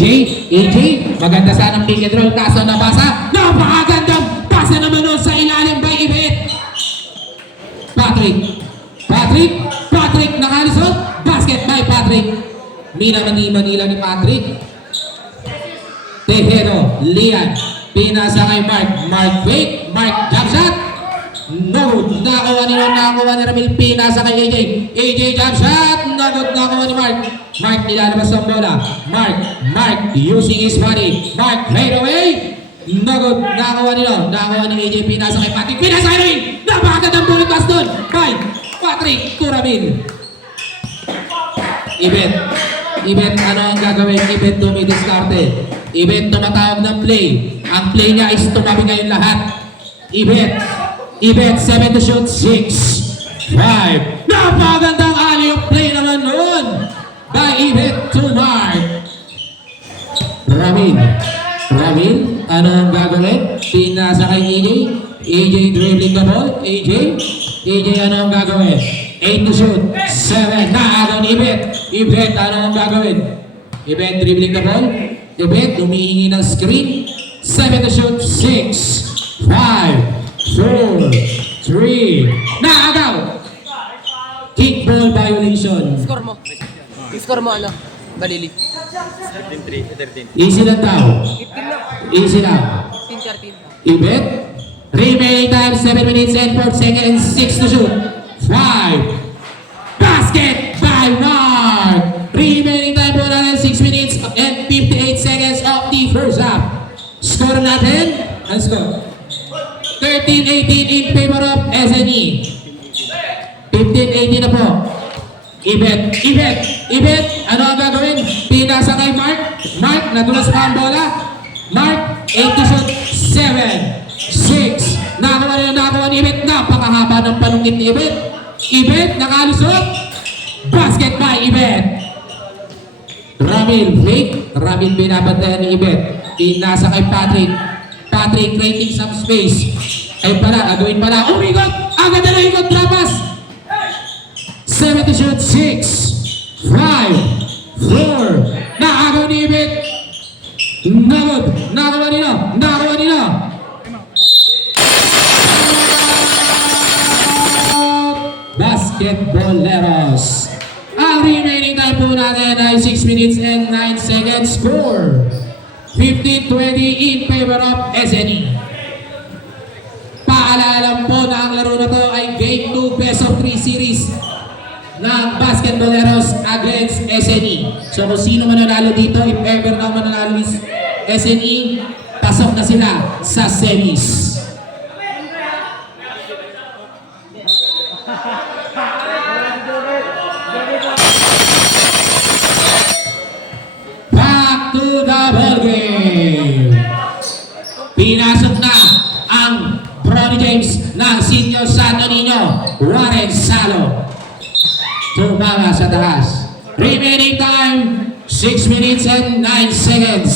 AJ, maganda sana ang pick and roll, kaso nabasa. Napakagandang pasa naman nun sa ilalim by Ibet. Patrick, nakalisod. Basket by Patrick. Manila ni Patrick. Tejero, Lian, pinasa kay Mark fake, Mark jump shot. No, nakuha ni Ramil, pinasa kay AJ jump shot. Nakuha ni Mark nilalabas ang bola. Mark using his body. Mark fade away. Nakuha ni AJ, pinasa kay Patrick, pinasa kay Ramil. Napakagandang bullet pass doon by Patrick to Ramil. Ibet, ano ang gagawin? Ibet tumidiskarte. Ibet tumatawag ng play. Ang play niya is tumabi kayong lahat. Ibet 7 to shoot, 6, 5. Napakagandang alley-oop play naman noon by Ibet to Mark. Ramil, ano ang gagawin? Pinasa kay AJ dribbling the ball. AJ, ano ang gagawin? 8 to shoot, 7. Naagaw ni Ibet, ano ang gagawin? Ibet dribbling the ball. Ibet humihingi ng screen. 7 to shoot, 6, 5, 4, 3. Naagaw! Kickball violation. Score mo ano? Balili. 13. Easy lang daw. 15 lang. Ibet. Remaining time 7 minutes and 4 seconds. 6 to shoot. 5. Basket by Mark. Remaining time po natin 6 minutes and 58 seconds of the first half. Score natin. Ang score? 13-18 in favor of SNE. 15-18 na po. Ibet, ano ang gagawin? Pinasa kay Mark, nadulas pa ang bola. Mark, 8 to shoot, 7, 6. Nakakuha ni Ibet. Napakahaba ng panungkit ni Ibet, nakalusot. Basket by Ibet. Ramil, fake. Ramil binabantayan ni Ibet. Pinasa kay Patrick creating some space. Ay pala, gagawin pala. Umikot! Agad na ikot, trapas! 7 to shoot, 6, 5, 4. Naagaw ni Ibet. Nakakuha nila. Basketballeros. Ang remaining time po natin ay 6 minutes and 9 seconds. Score 15-20 in favor of SNE. Paalala po na ang laro na to ay Game 2 Best of 3 series ng Basketballeros against SNE. So kung sino mananalo dito, if ever na mananalo ni SNE, pasok na sila sa semis. Back to the ball game. Pinasok na ang Bronny James ng Senior Santo Niño, Warren Salo. Tumama sa taas. Remaining time, 6 minutes and 9 seconds.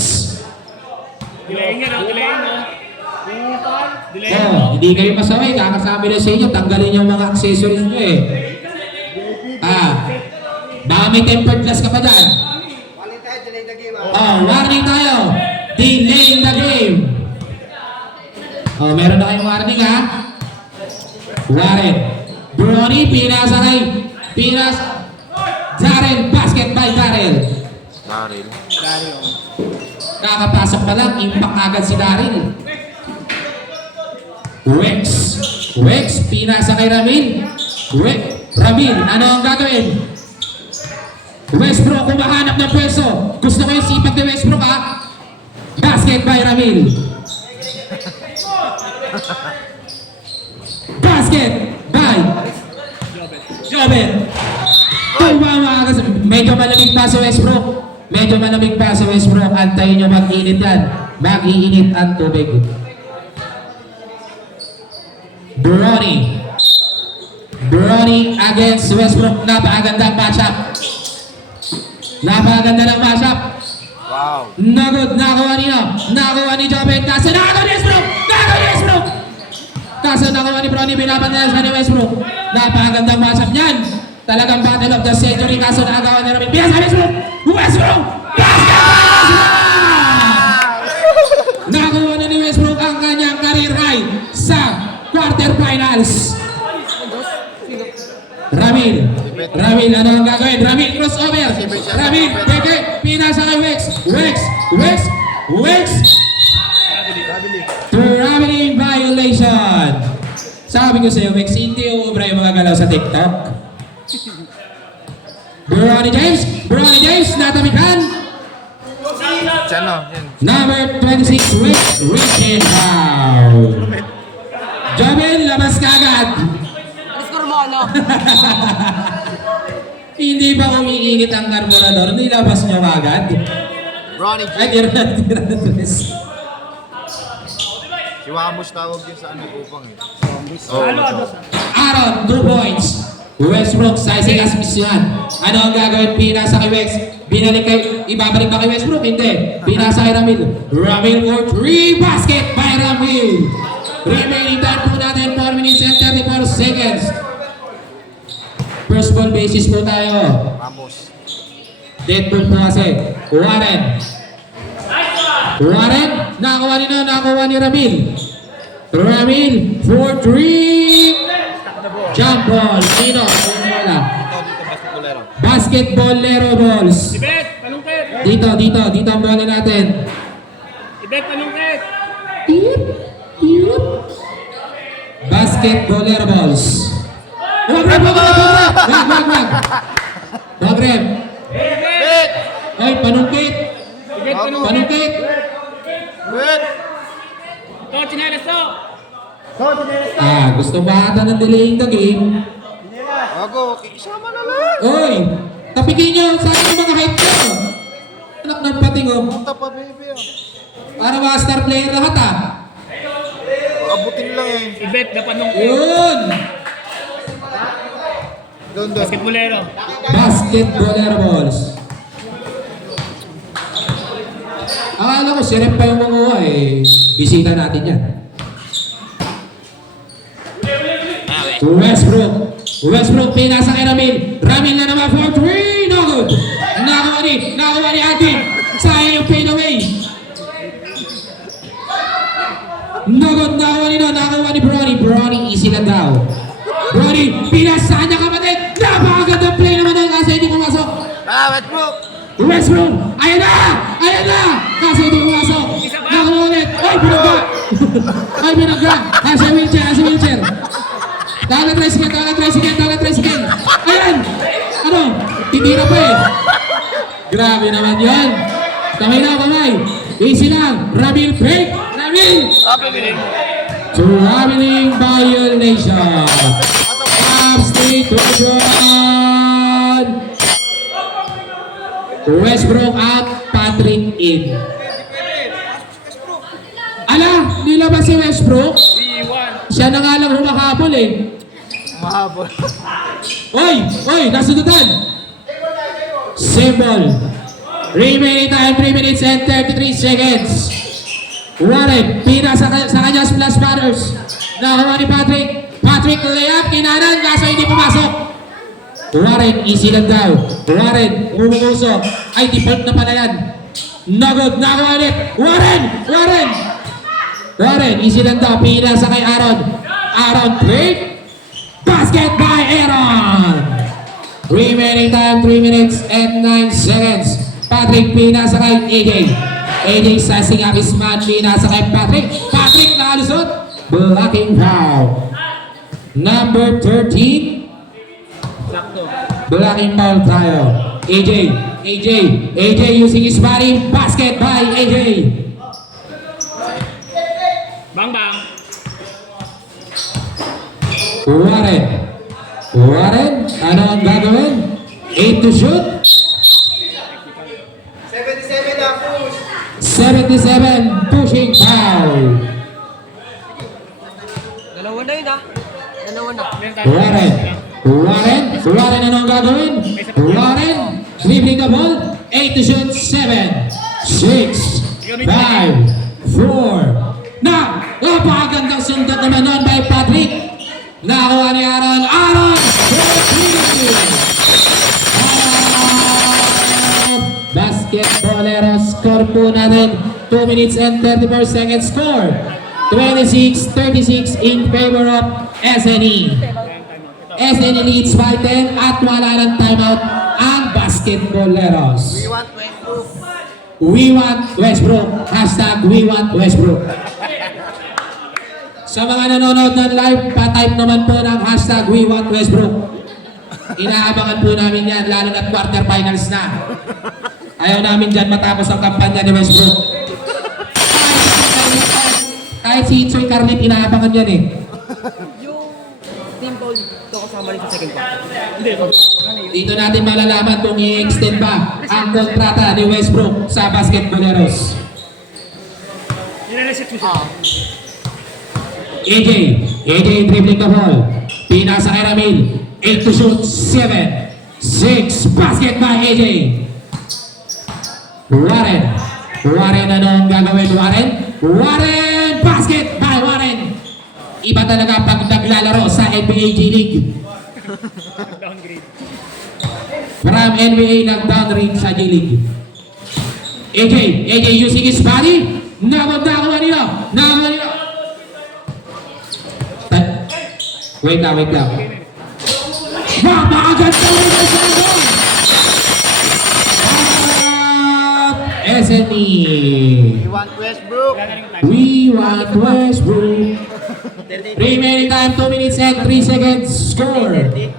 Hindi kayo masaway. Kakasabi na sa inyo, tanggalin yung mga accessories nyo eh. Baka may tempered glass ka pa dyan. Warning tayo. Delay in the game. Meron na kayong warning ha. Warren. Bronny, pinasa kay Darrell. Basket by Darrell. Nakapasok pa lang, impact agad si Darrell. Wex, pinasa kay Ramil. Ramil, ano ang gagawin? Westbrook, kumahanap ng pwesto. Gusto ko yung sipag ni Westbrook ha. Basket by Ramil. Basket by Jobet. Medyo malamig pa sa Westbrook. Antayin nyo mag-init yan. Mag-iinit ang tubig. Bronny against Westbrook. Napakagandang matchup. Wow. Nakuha ni Jobet. Kaso nakuha ni Westbrook. Kaso nakuha ni Bronny. Binabantayan sa ni Westbrook. Napakagandang matchup niyan. Talagang battle of the century. Kaso nakagawa ni Ramil. Westbrook! Basket! pass. Ramil, ano ang gagawin? Ramil, crossover. Ramil, peke, pinasa kay Wex. Traveling violation. Sabi ko sa'yo, Wex, hindi uubra yung mga galaw sa TikTok. Bronny James, natamikan. Chano, yan. Number 26, Wex, Richard Howe. Jobel, labas ka agad. Score mo ano? Hindi ba umiinit ang carburador? Nilabas nyo agad? Ronnie Ay, tira na twist. Si Wamos tawag yun sa ano, upang eh. Aaron, 2 points. Westbrook, sizing assist yan. Ano ang gagawin? Pinasa kay Wex. Ibabalik ba kay Westbrook? Hindi. Pinasa kay Ramil. Ramil for 3. Basket by Ramil. Remaining time po natin 4 minutes and 34 seconds. First ball basis po tayo. Ramos. Dead ball po kasi. Warren, nakakuha ni Ramil. Ramil for 3. Jump ball, Nino, wala. Dito, basketballero. Basketballero balls. Ibet, panungkit! Dito ang bola natin. Ibet, panungkit! Basketballero balls. Wag. Rem. Bet! Ay, panungkit. Ibet, panungkit! Panungkit. Bet! To, chinelas to! Gusto ba ata ng delaying the game? Bago, isama na lang. Oy, tapikin nyo sa akin yung mga hype nyo. Anak ng pating oh. Punta pa, baby. Para mga star player lahat ah. Abutin lang eh. Ibet, na panungkit! Yun! Doon. Basketballero! Basketballero balls. Akala ko, sirep pa yung mga eh. Bisita natin yan. Westbrook, pinasa kay Ramil. Ramil na naman for 3. No good. Nakakuha ni Adin. Sayang yung fade away. No good, nakakuha ni Bronny. Bronny, easy lang daw. Bronny, pinasa niya kapatid. Napakagandang play naman doon kasi hindi pumasok. Westbrook, ayan na! Kasi hindi pumasok. Nakakuha ulit. Ay, binagga. Nasa wheelchair. Dalat tricycle. Ayan! Ano? Titira pa eh. Grabe naman yan. Kamay. Easy lang. Ramil break. Traveling violation. Substitution. Westbrook out. Patrick in. Ala, nilabas si Westbrook. Siya na nga lang humakabol eh. Mahabol. Oy, nasudutan. Symbol. Remaining time 3 minutes and 33 seconds. Warren, pina sa kanya splash batters. Nakuha ni Patrick layup, kinanan, kaso hindi pumasok. Warren, easy lang daw. Warren, umuusok. Ay, default na pala yan. Nagod, nakuha ulit. Warren, easy lang daw. Pina sa kay Aaron, break. Basket by Aaron. Remaining time 3 minutes and 9 seconds. Patrick, pina sa kay AJ sizing up his man. Pina sa kay Patrick nakalusot. Blocking foul. Number 13. Blocking foul tayo. AJ using his body. Basket by AJ. Bang! Warren, ano ang gagawin? 8 to shoot. 77 pushing foul. Dalawa na yun ah. Warren, ano ang gagawin? Warren, dribbling the ball. 8 to shoot. 7, 6, 5, 4. Napakagandang sundot naman nun by Patrick. Nakuha ni Aaron. Basketballero score po natin. 2 minutes and 34 seconds score. 26-36 in favor of SNE. SNE leads by 10 at wala ng timeout ang basketballeros. We want Westbrook. We want Westbrook. Hashtag we want Westbrook. Sa mga nanonood ng live, pa-type naman po ng hashtag we want Westbrook. Inaabangan po namin yan, lalo na't quarterfinals na. Ayaw namin dyan matapos ang kampanya ni Westbrook. Kahit si Itzoy Carlit, inaabangan yan eh. Yung team ball, ito kasama rin sa second part. Hindi. Dito natin malalaman kung i-extend ba ang kontrata ni Westbrook sa basketballeros. Nilalasip mo siya. AJ dribbling the ball. Pinasa kay Ramil. 8 to shoot, 7, 6, basket by AJ. Warren, ano ang gagawin Warren, basket by Warren. Iba talaga pag naglalaro sa NBA G League. Downgrade. From NBA nag-downgrade sa G League. AJ using his body. Nakakuha nila. Wait lang. Maganda rin ang sandal. SNE. We want Westbrook. Wala na rin yung time. We want Westbrook. Remaining time 2 minutes and 3 seconds. Score Ito,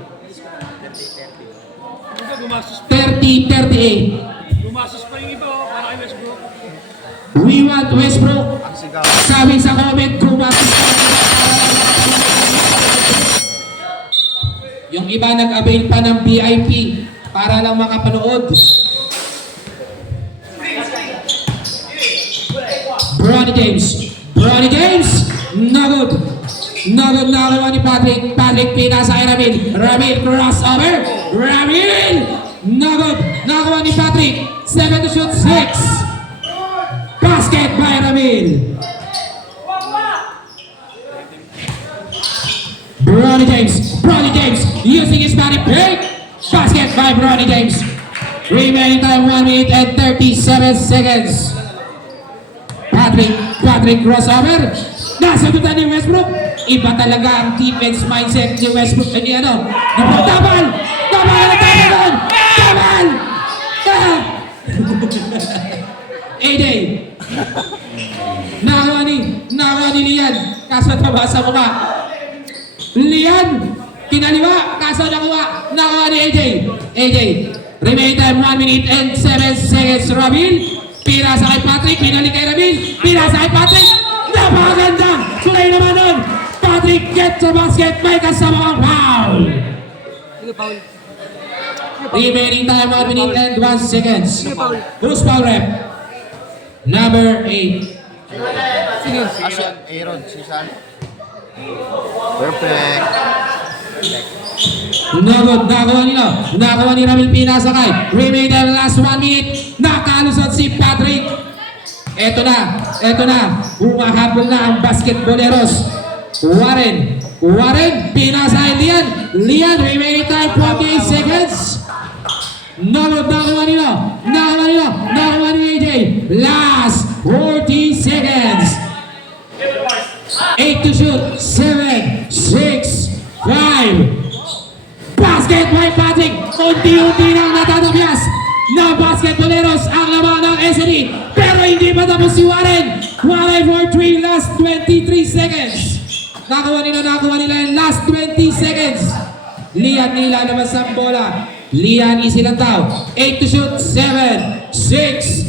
gumastos 30-38. Gumastos pa yung iba, oh, para kay Westbrook. We want Westbrook. Ang sigaw. Sabi sa comment, kumakas ka. Yung iba nag-avail pa ng VIP para lang makapanood. Bronny James, no good. Nakakuha ni Patrick pinasa kay Ramil crossover. Ramil, no good. Nakakuha ni Patrick, 7 to shoot, 6. Basket by Ramil. Bronny James using his body pick. Basket by Bronny James. Remaining time 1 minute and 37 seconds. Patrick crossover. Nasagutan ni Westbrook. Iba talaga ang defense mindset ni Westbrook. Ni ano? Tabal! AJ. Nakakuha ni Lian. Kaso taba sa mukha. Lian, kinaliwa, kaso nakuha ni AJ, remain time 1 minute and 7 seconds. Ramil, pinasa kay Patrick, pinalik kay Ramil, pinasa kay Patrick, napakaganda, sulay naman nun. Patrick gets the basket, may kasama ang foul. Sino foul? Remaining time 1 minute and 1 seconds. Sino foul? Who's foul rep? Number 8. Sino? Asian, Aaron, si San. Perfect. Nakakuha ni Ramil pinasakay. Remain the last 1 minute. Nakalusot si Patrick. Eto na. Humahabol na ang basketballeros. Warren, pinasakay Lian, remaining time 48 seconds. Nakakuha ni AJ. Last 40 seconds. 8 to shoot, 7, 6, 5. Basket by Patrick. Unti-unti nang natatabias na basketballeros ang laman ng SNE. Pero hindi pa tapos si Warren. Warren for 3, last 23 seconds. Nakuha nila yung last 20 seconds. Lian nila naman sa bola. Lian isilang tao. 8 to shoot, 7, 6.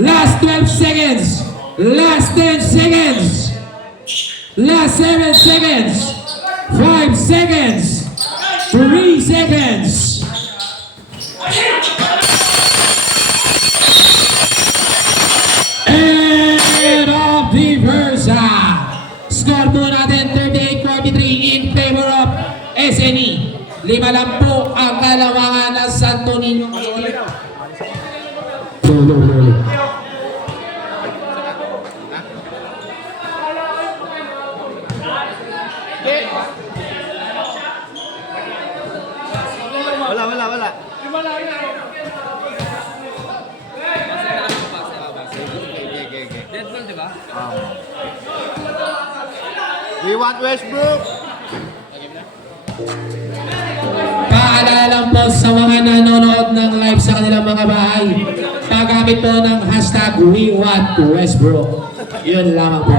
Last 12 seconds. Last 10 seconds. Last 7 seconds, 5 seconds, 3 seconds. End of the first half. Score po natin 38-43 in favor of SNE. 5 lang po ang kalamangan ng Santo Niño. Wala. Okay. Dead ball, di ba? We want Westbrook. Paalala lang po sa mga nanonood ng live sa kanilang mga bahay, paggamit po ng hashtag We Want Westbrook. Yun lamang po.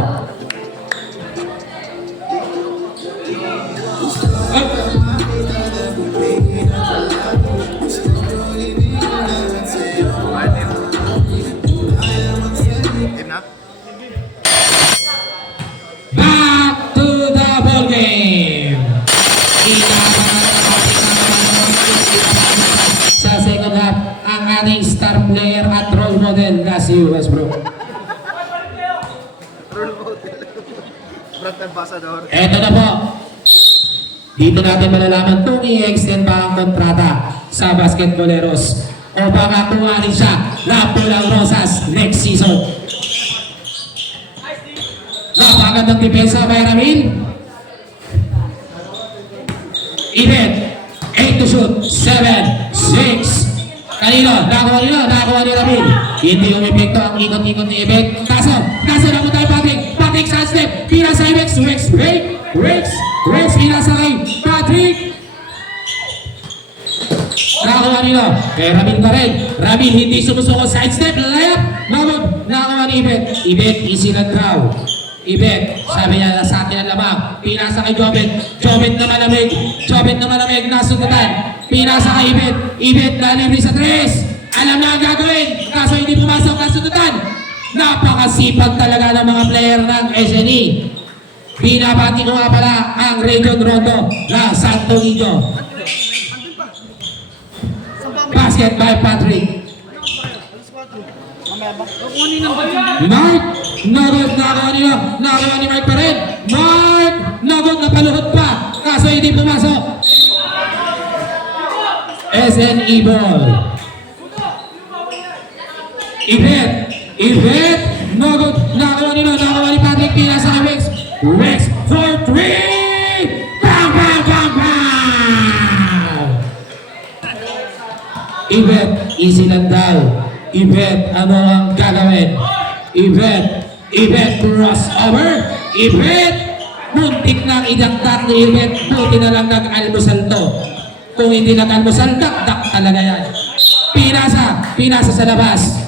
Game na. Back to the ball game. Sa second half, ang ating star player at role model na si Westbrook. Rule model. Brand ambassador. Eto na po. Dito natin malalaman kung i-extend pa ang kontrata sa basketballeros o baka kuhanin siya na pulang rosas next season. Napakagandang depensa by Ramil. Ibet, 8 to shoot, 7, 6. Kanino? Nakakuha ni Ramil. Hindi umipekto ang ikot-ikot ni Ibet. Kaso naman tayo Patrick sa step. Pina sa Ibex, Rex, pina sa kay Patrick. Nakakuha nila. Kaya Ramil pa rin. Ramil hindi sumusuko. Side step. Layup. Nakakuha ni Ibet. Ibet, easy na draw. Ibet, sabi niya sa akin ang lamang. Pinasa kay Jobet. Jobet na malamig. Nasugutan. Pinasa kay Ibet. Ibet na libre sa tres. Alam na ang gagawin. Kaso hindi pumasok. Nasugutan. Napakasipag talaga ng mga player ng SNE. Binabati ko nga pala ang Region Rondo na Santo Niño. Basket by Patrick. Mark, nagod, nakakuha ni Mark pa rin. Mark, nagod, napaluhod pa. Kaso hindi pumasok. SNE ball. Ibet, nagod, nakakuha ni Patrick. Pinasa kay Rex for 3. Bang! Ibet, easy lang daw. Ibet, ano ang gagawin? Ibet, crossover. Ibet, muntik nang idakdak ni Ibet. Buti na lang nag-almusal to. Kung hindi nag-almusal, dakdak talaga yan. Pinasa sa labas.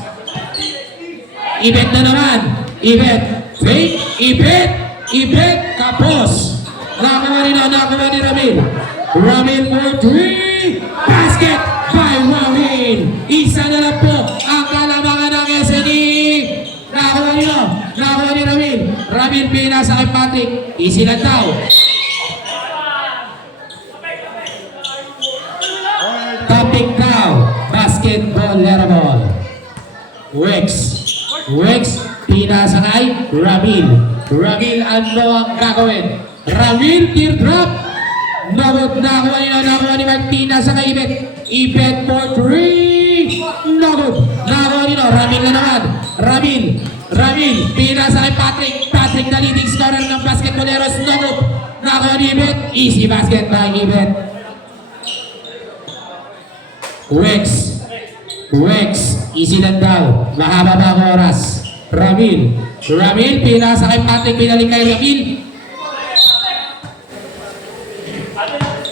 Ibet na naman. Ibet, fake. Ibet, kapos. Nakakuha ni Ramil. Ramil for 3. Basket by Ramil. Isa na lang po ang kalamangan ng SNE. Nakakuha ni Ramil. Ramil pinasa kay Patrick. Easy lang daw. Topic daw. Basketball level. Wex, pinasa kay Ramil. Ramil, ano ang gagawin? Ramil, teardrop. Nakuha ni Mark. Pinasa kay Ibet. Ibet for 3. Nakakuha ni Ramil na naman. Ramil, pinasa kay Patrick. Patrick na leading scorer ng basketballeros. Nakakuha ni Ibet. Easy basket by Ibet. Wex, easy lang daw. Mahaba ba ang oras? Ramil, pinasa kay Patrick. Pinalik kay Ramil.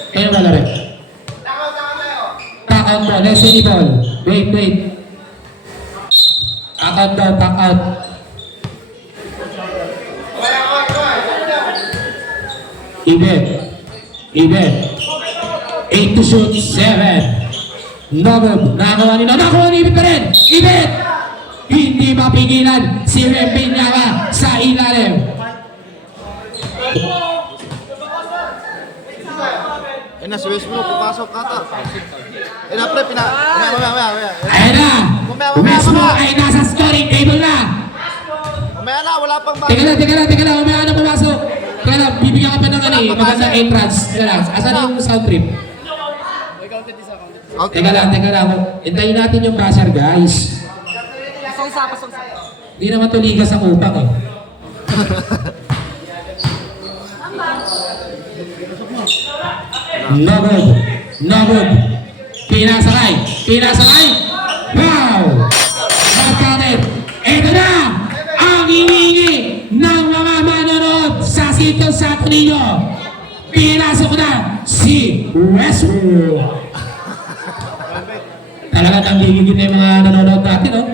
Kayo ba lari? Pack out mo, lesson ball. Wait. Pack out daw, pack out. Ibet. 8 to shoot, 7. Nakakuha ni Ibet pa rin. Ibet! Hindi mapigilan si Rempin Nyama sa ilalim. Na si Westbrook, papasok kata. Na pre, mamaya. Ayan na! Westbrook ay nasa scoring table na. Mamaya na, wala pang Teka lang, umaya na pumasok. Teka lang, bibigyan ka pa ng magandang entrance. Teka lang, asan yung sound trip? Teka lang. Hintayin natin yung buzzer, guys. Pasok sa. Hindi naman to liga sa upang eh. No good. Pinasakay. Wow! Magkatit. Ito na ang hinihingi ng mga manonood sa sitio sa ninyo, pinasok na si Westbrook. Talaga tanggigigil na yung mga nanonood natin, no?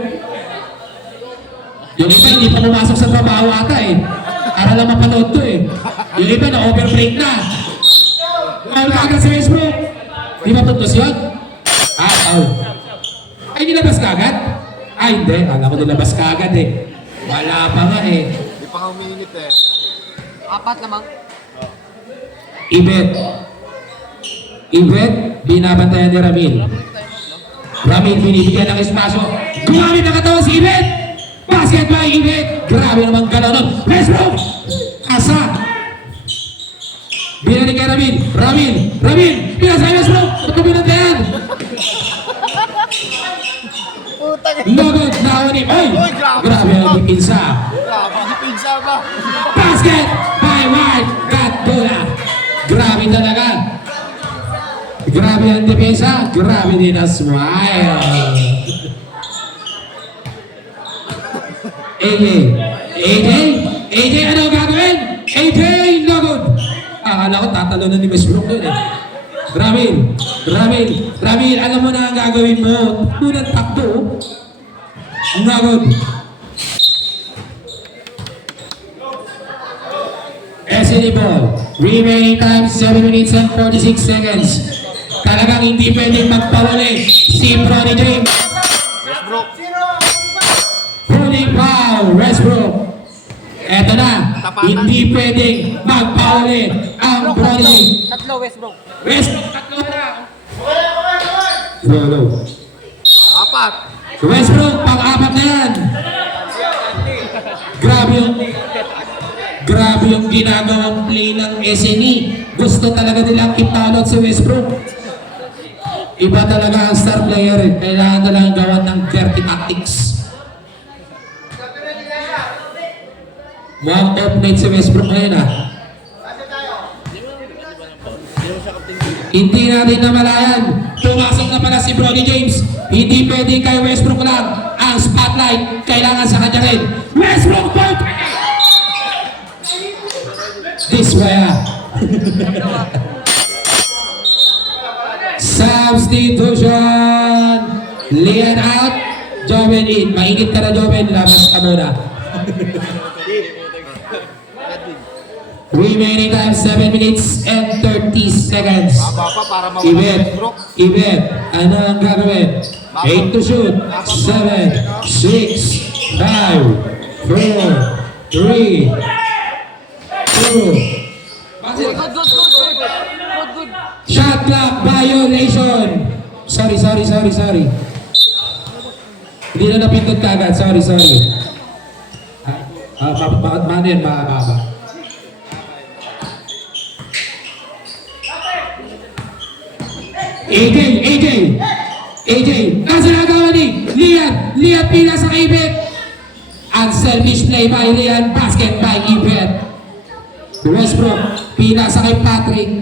Yung iba hindi pa pumasok sa trabaho ata eh. Para lang mapanood to eh. Yung iba na overbreak na. Foul kagad si Westbrook. Di ba puntos yun? Foul. Ay, nilabas kagad? Ay, hindi. Alam ko nilabas kagad eh. Wala pa nga eh. Di pa nga umiinit eh. Apat lamang. Ibet, binabantayan ni Ramil. Ramil, binibigyan ng espasyo. Gumamit ang katawan si Ibet! Basket by Ibet! Grabe naman galaw nun. Westbrook! Asa! Binalik kay Ramil. Ramil! Pinasa kay Westbrook! Ba't ko binantayan? Logod na ni Oy! Grabe ang pinsa. Grabe, di pinsa ba? Basket by White Gatdola. Grabe talaga. Grabe ang depensa. Grabe din ang smile. AJ, ano gagawin? AJ, logod. Akala ko tatalo na ni Westbrook doon eh. Ramil, alam mo na ang gagawin mo. Unang takbo. Logod. SNA ball. Remaining time 7 minutes and 46 seconds. Talagang hindi pwedeng magpawali si Bronny James. Westbrook. Holding foul, Westbrook. Eto na, hindi pwedeng magpawali ang Bronny James. Tatlo, Westbrook. Westbrook, tatlo na. Follow. Apat. Westbrook, pang-apat na yan. Grabe yung ginagawang play ng SNE. Gusto talaga nilang ipalot si Westbrook. Iba talaga ang star player eh. Kailangan nilang gawan ng dirty tactics. Mukhang off-night si Westbrook ngayon ah. Hindi natin namalayan. Pumasok na pala si Bronny James. Hindi pwede kay Westbrook lang. Ang spotlight kailangan sa kanya rin. Westbrook point! This way ah. Substitution. Lian out. Joven in. Mainit ka na Joven. Labas ka muna. Remaining time 7 minutes and 30 seconds. Haba pa para mawala si Westbrook. Ibet, ano ang gagawin? 8 to shoot. 7, 6, 5, 4, 3, 2. Good. Shot clock violation. Sorry. Hindi na napindot kagad. Sorry. Paano yan? Mahaba. AJ, nasa nagawa ni Lian pila sa Ibet. Unselfish play by Lian, basket by Ibet. Westbrook, pila sa kay Patrick,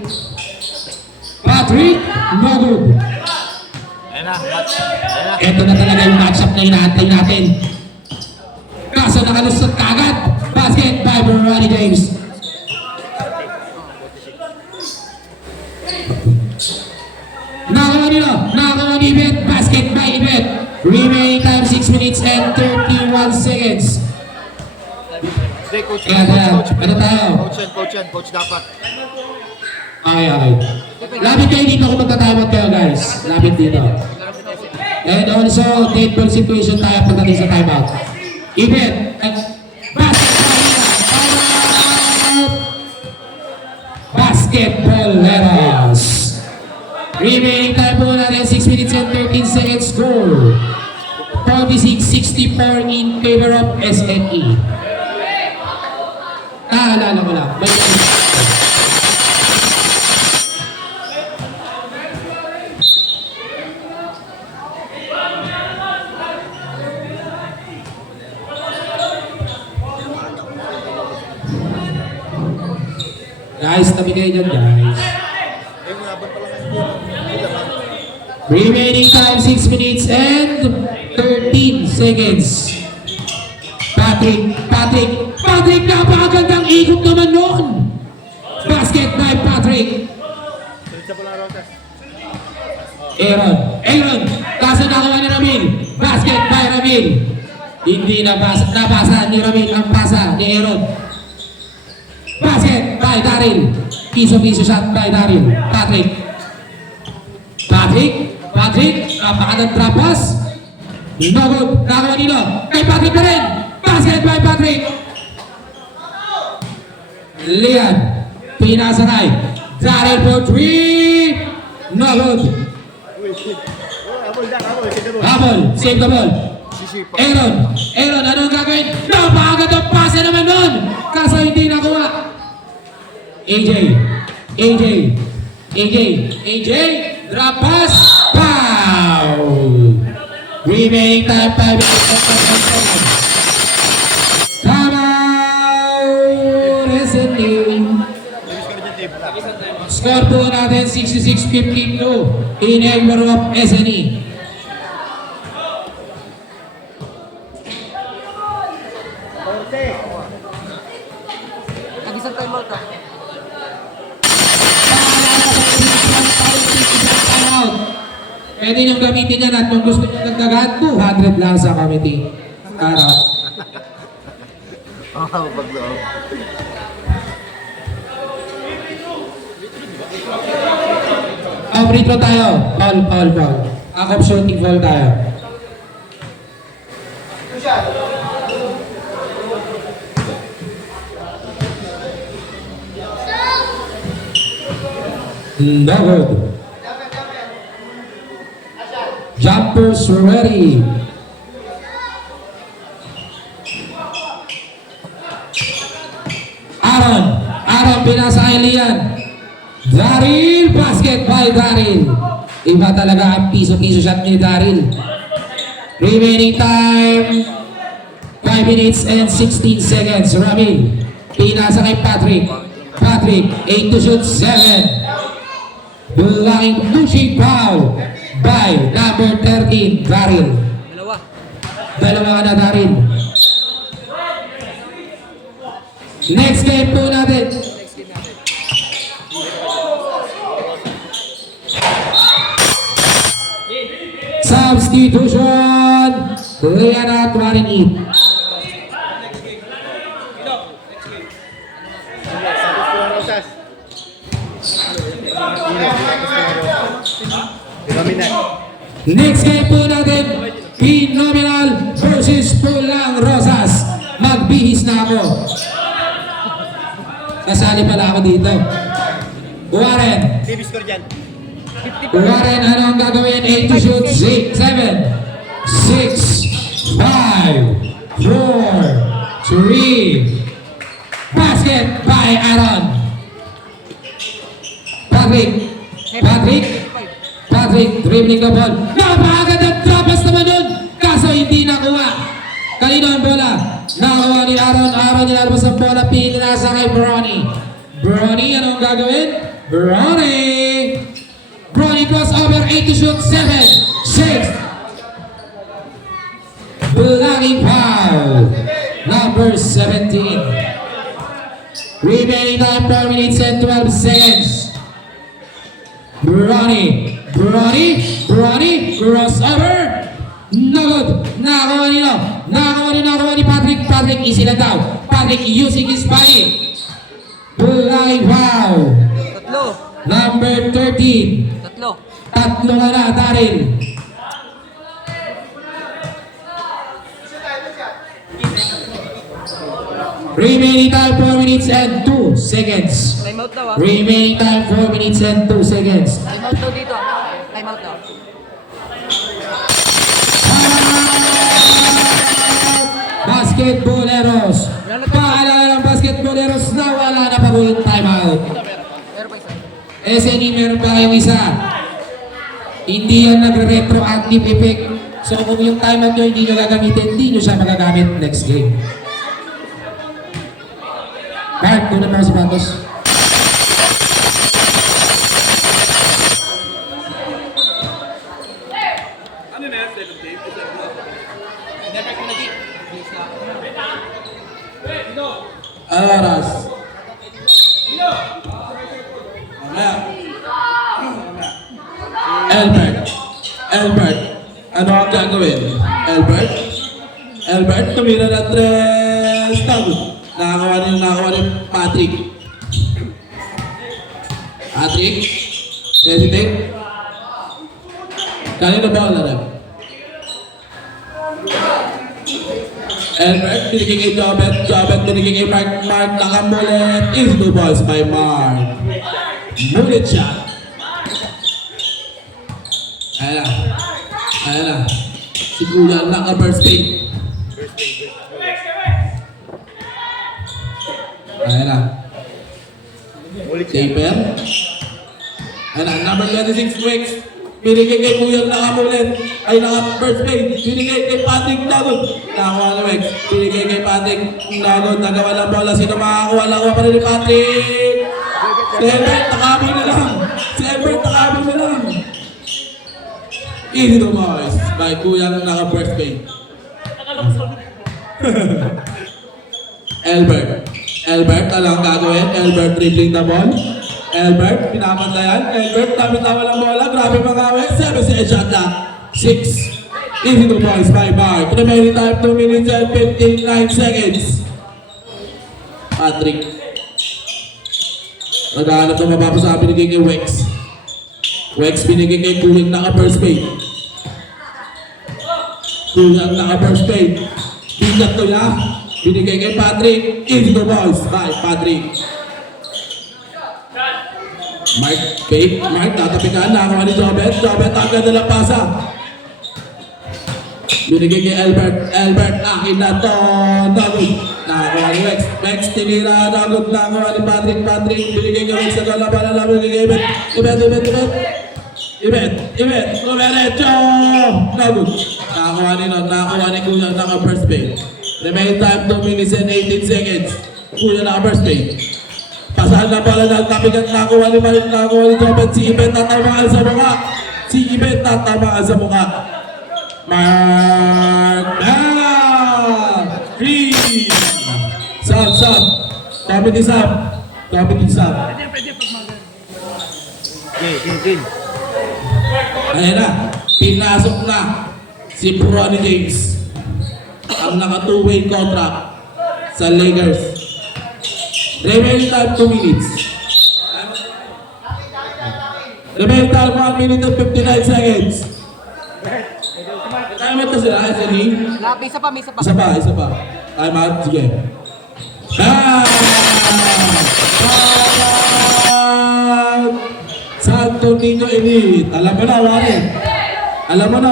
no good. Ayan na, match. Ayan na. Ito na talaga yung matchup na inaantay natin. Kaso nakalusot kagad, basket by Bronny James. Nakakuha ni Ibet, basket by Ibet. Remaining time 6 minutes and 31 seconds. Hindi, coach. Ano tayo? Coach dapat. Okay. Lapit kayo dito kung magtatamot kayo guys. Lapit dito. And also, dead ball situation tayo pagdating sa timeout. Ibet, basketball letters. Remaining time po natin 6 minutes and 13 seconds score. 46-64 in favor of SNE. Naalala ko lang. Guys, tabi kayo dyan guys. Remaining time 6 minutes and 13 seconds. Patrick, napakagandang ikot naman noon. Aaron, kaso nakuha ni Ramil. Basket by Ramil. Hindi nabasa ni Ramil ang pasa ni Aaron. Basket by Daryl. Piso shot by Daryl. Patrick, napakagandang drop pass. No good. Nakuha nilo. Kay Patrick pa rin. Basket by Patrick. Lian. Pinasa kay Daryl for 3. No good. Habol. Save the ball. Aaron, anong gagawin? Napakagandang pasa naman nun. Kaso hindi nakuha. AJ, drop pass, foul! Remaining time 5 minutes and 5 seconds. Time out, SNA. Score po natin 66-52 in favor of SNE. Nag-isang time out ah. Pwede nyo gamitin yan at kung gusto nyo nagdagaan, 200 lang sa committee. Araw. Pagloob. Free throw tayo. Foul. Akop shooting foul tayo. No good. Jumpers ready. Aaron pinasa kay Lian. Daryl, basket by Daryl. Iba talaga ang piso shot ni Daryl. Remaining time 5 minutes and 16 seconds. Ramil, pinasa kay Patrick, 8 to shoot, 7. Blocking pushing foul by number 13, Daryl. Dalawa na Daryl. Next game po natin. Substitution. Liana Tuarin. Next game po natin, Phenomenal versus Pulang Rosas. Magbihis na ako. Kasali pala ako dito. Warren, anong gagawin? 8 to shoot, 7, 6, 5, 4, 3. Basket by Aaron. Patrick, dribbling the ball. Napakagandang dropas naman nun. Kaso hindi nakuha. Kanino ang bola? Nakuha ni Aaron. Nilalabas ang bola. Pinasa kay Bronny. Anong gagawin? Bronny crossover. 8 to shoot. 7, 6. Blocking foul. Number 17. Remaining time 4 minutes and 12 seconds. Bronny, crossover. No good. Nakuha ni Patrick. Easy lang daw. Patrick using his body. Blocking foul. Number 13. Tatlo na Daryl. Remaining time 4 minutes and 2 seconds. Time out daw ah. Remaining time 4 minutes and 2 seconds. Time out daw dito ah. Time out daw. Basketballeros. Paalala ng basketballeros na wala na pa po yung timeout. Meron pa isa. SNE meron pa kayong isa. Hindi yan nagre-retroactive effect. So kung yung timeout nyo hindi nyo gagamitin, hindi nyo siya magagamit next game. Bart, kunan mo si Patos. Ano na yan? 17? Aras. Albert, ano ang gagawin? Albert, tumira na 3 stop. Nakakuha ni Patrick. Hesitate. Kanina ba wala rin? Albert, binigay kay Jobet, binigay kay Mark, nakamulit. Easy to balls by Mark. Mulit siya. Ayan na. Si Kuya naka-birthday. Ayan na. Taper. Ayan na, number 26 weeks. Binigay kay Kuya nakamulit. Ay naka-birthday. Binigay kay Patrick Dagon. Nakakuha na weeks. Binigay kay Patrick Dagon. Nagawa ng bola. Sino makakuha? Nakakuha pa rin ni Patrick. Si Albert, nakabol na lang. Easy to boys by Kuya naka-birthday. Albert, alam gagawin. Albert dribbling the ball. Albert, pinapantayan. Albert, tama lang bola. Grabe mga awet. 7 shot na. 6. Easy to boys by Mark. Remaining time 2 minutes and 59 seconds. Patrick. Naghahanap ng mapapasabi binigay kay Wex. Wex binigay kay Kuya naka-birthday. Kuya naka-birthday. Pingat to niya. Binigay kay Patrick. Easy to boys by Patrick. Mark, tatapikan. Nakakuha ni Jobet. Ang ganda lang pasa. Binigay kay Albert, akin na to. Nakakuha ni Wex, tinira. Nakakuha ni Patrick. Binigay kay Wex. Nagala pala lang. Binigay kay Ibet. Kumerecho. Nakakuha ni Kuya naka-first base. Remain time 2 minutes and 18 seconds. Kuya naka-birthday. Pasahan na pala ng kapigat nakuha ni Malik, nakuha ni Jobet. Si Ibet tatamaan sa mukha. Mark na! 3! Sub. Comedy sub. Game. Ayan na. Pinasok na si Bronny James. Ang naka 2-way contract sa Lakers. Remaining time 2 minutes. Remaining time 1 minute and 59 seconds. Time out na sila, Anthony. Isa pa. Isa pa. Time out, sige. Santo Niño Elite. Alam mo na,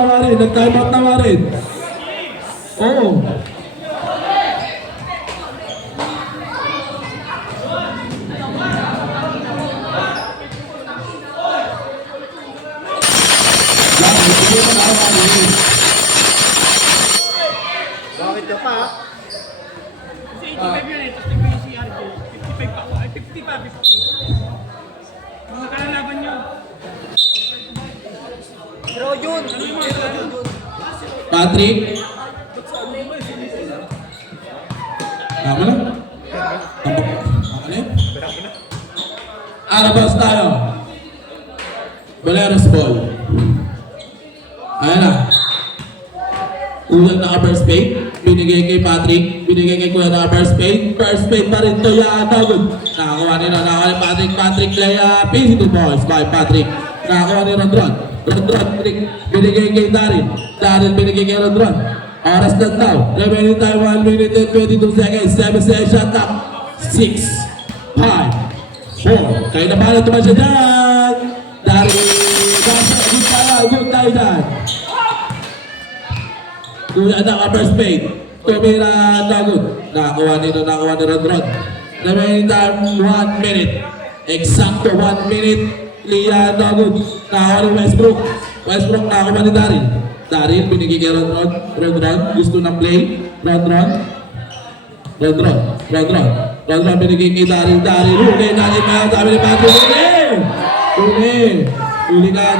Warren. Nag-time out na, Warren. Oo. Bakit ka pa? Kasi 85 yun eh, tapos tignan yung CR ko. 55 pa ako, ay 50 pa, 50. Mga kalalaban nyo. Rojun. Patrick. Tama na? Arabas tayo. Baleros ball. Ayan na. Kuya naka-first fade. Binigay kay Patrick. Binigay kay Kuya naka-first fade. First fade pa rin to yan. Nakakuha nila. Nakakuha ni Patrick. Layup. Easy to boys by Patrick. Nakakuha ni Rodron. Binigay kay Darin. Binigay kay Rodron. Oras na daw. Remaining time 1 minute and 22 seconds. 7 shot clock. 6, 5, 4. Kayo na pala tuman siya dyan. Darin. Good tayo dyan. Kuya naka-first fade. Tumira Dagon. Nakakuha ni Rodron. Remaining time 1 minute. Exacto 1 minute. Lian Dagon. Nakakuha ni Westbrook. Nakakuha ni Darin, binigay kay Rodron. Gusto ng play. Rodron, binigay kay Darin. Huli natin mga sabi ni Patrick. Huli ka,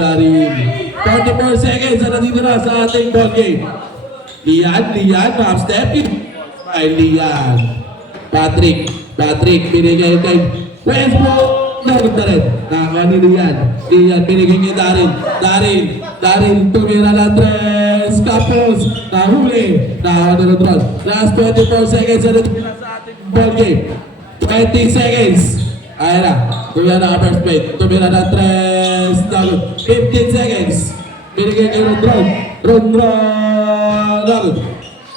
Darin. 44 seconds na natitira sa ating ball game. Lian, half step in. Ay, Lian. Patrick, binigay kay Westbrook. Nakakuha ni Lian. Iyan, binigay kay Daryl, tumira ng 3. Kapos, nahuli. Nakawa na Rodron. Last 24 seconds na tumira sa ating ball game. 20 seconds. Ayan na. Tumira na first plate. Tumira ng 3. 15 seconds. Binigay kay Rodron. Rodron.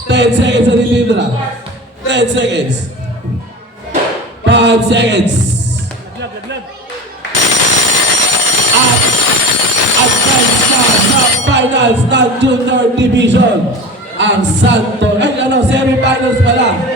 10 seconds na nititira. 10 seconds. 5 seconds. Laglag. At advance na sa finals ng Junior Division. Ang semifinals pala